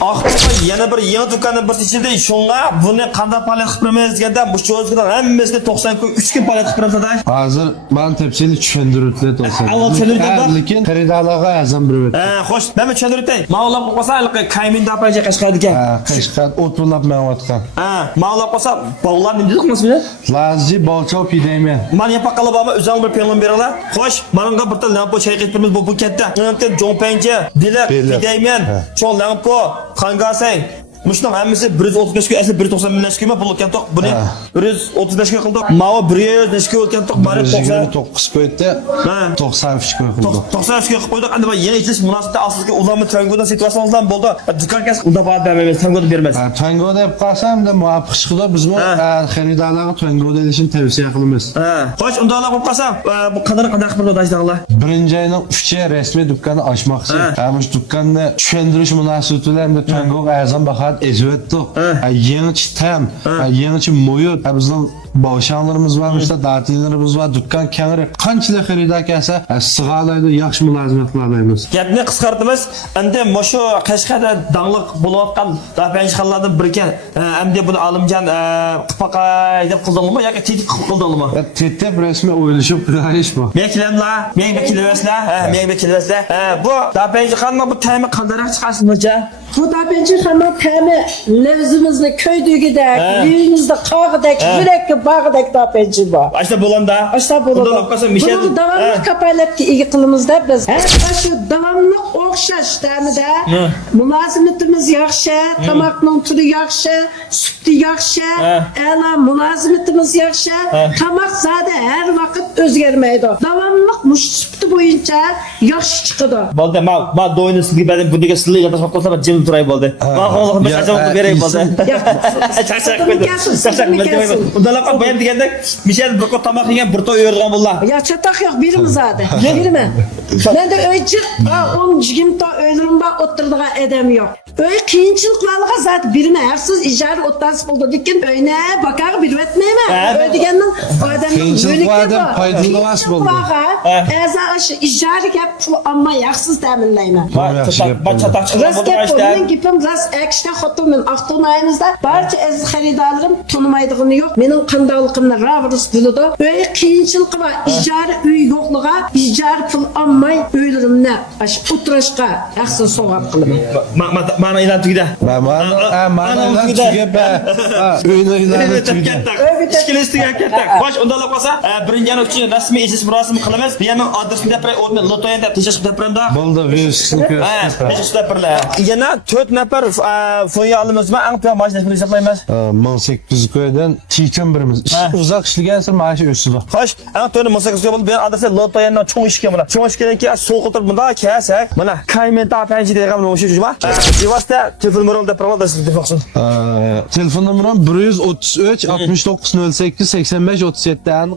Ahmoqqa yana bir yangi do'konning bir ichida shunga buni qanday palet qilib beramiz deganda bu cho'zgidan hammasini 90 kun 3 kun palet qilib beramizda. Hozir men tepchilik tushuntiribdi do'stlar. Avval tushuntirdim. Lekin xaridorlarga azam berib. Xo'sh, men tushuntirdim. Ma'lum qilsa, kaymin dapajga qashqadi ekan. Qashqad o'tulab menayotgan. Ma'lum qilsa, bog'lar nima deymiz buni? Lazzi bolchov pidayman. Men yapa qilibam, o'zing bir pelin beringlar. Xo'sh, menga bir tal lampo chay qilib bu bukatda. Menga jo'mpancha, dilak, pidayman, cho'l lampo, qangasang. Muştan hemisi 135 gün, aslında 190 bin neşkime bulurken tok bunu 135 gün kıldık. Mava 100 neşkime bulurken tok bari 99 koydu. 93 gün kıldı. 93 gün koyduk. Anda ben yeni içiliş münasebette aslında uzamı Tango'da situasyonumuzdan buldu. Dükkan kes unda bana vermemiz, Tango'da vermez. Tango'da hep kalsam da muvaffak çıkıda biz bu xaridarlarga Tango'da edişini tavsiye kılımız. Hoş, unda Allah kopkasam bu kadar bir odajda Allah. Birinci ayının 3'e resmi dükkanı açmak için. Amış dükkanını düşündürüş münasebetlerinde Tango'ga azam bakar. Ezvetto, yeni çitem, yeni moyut, bizden bağışanlarımız varmış da dağıtıcılarımız var, dükkan kenarı kançıda xaridar kelse sığalaydı, yaxşı mülazimetlerimiz. Gapni qisqartimiz, endi mushu Qashqarda dangliq bo'layotgan dafanchiqlardan biriga endi buni Alimjon qipaqay deb qildingmi yoki tetik qildingmi? Tetep resmi o'ylashib qilish bu. Men kelamlar, men bekilvaslar, men bekilvaslar. Bu dafanchiqlarni bu ta'mi qandaroq chiqarsincha? Bu dafanchiqlarning ta'mi levzimizni ko'ydugidek, uyimizda qog'idek, yurakka bağıdak dafanchi bor. Ashta bo'landa. Ashta bo'ladi. Buni davomli kapolatga ega qilamizda biz. Shu davomli o'xshash ta'mida mulozimatimiz yaxshi, tomoqning turi yaxshi, suti yaxshi, a'lo mulozimatimiz yaxshi. Tomoq zada har vaqt o'zgarmaydi. Davomli mush suti bo'yicha yaxshi chiqadi. Bo'ldi, men do'yni sizga berdim, bunga sizlar gaplashib qolsa men jim turay bo'ldi. Men Allohga bir ajab beray bo'ldi. Chaqchaq qo'ydim. Chaqchaq. Undalar bayan deganda Mishel bir qop tomoq yegan bir to'y o'rgan bo'ldi. Ya çatak yok birimiz zaten. Birime. Ben de öyce 10-20 ta ölürüm bak oturduğuna edem yok. Öyle kıyınçılıklarla zaten birime haksız icari ottası buldu. Dikin öyle bakar bir etmeyeme. Öyle dikenden adamın kıyınçılıklardan faydalı vas buldu. Eza aşı icari kep ama haksız teminleyme. Ben çatak çıkıyorum. Rast kep onun gipim rast ekşte xotumun aktığın ayımızda barca ez xaridarlarım tanımaydığını yok. Benim kandalıkımla ravrız buludu. Öyle kıyınçılık var. İcari üy yokluğa icari pul almay ölürüm ne? Aşı utraşka haksız soğuk kılım. Mana ilan tugida. Mana ilan tugida be. Uyni ilan tugida. İşkilestiga katta. Xo'sh, undalab qolsa, birinchi yana uchun rasmiy ijish murosimi qilamiz. Bu yerning adresini gapiray, o'rni lotoyanda tejash gapiramda. Bo'ldi, virusni ko'rsatib. Tejash gapirlar. Yana 4 nafar fonya olimizmi? Eng to'g'ri majlisni hisoblaymiz. 1800 ko'ydan tekin birimiz. Uzoq ishlagan sir mana shu o'sidi. Xo'sh, eng to'g'ri 1800 bo'ldi. Bu adresi lotoyandan cho'ng ishga mana. Cho'ng ishgadan keyin so'q o'tirib bunda kelsak, mana Kaymenta panji degan o'sha juma. Sivasda telefon numaramda promoda sizga demoqchiman. Telefon numaram 133 69 08 85 37 dan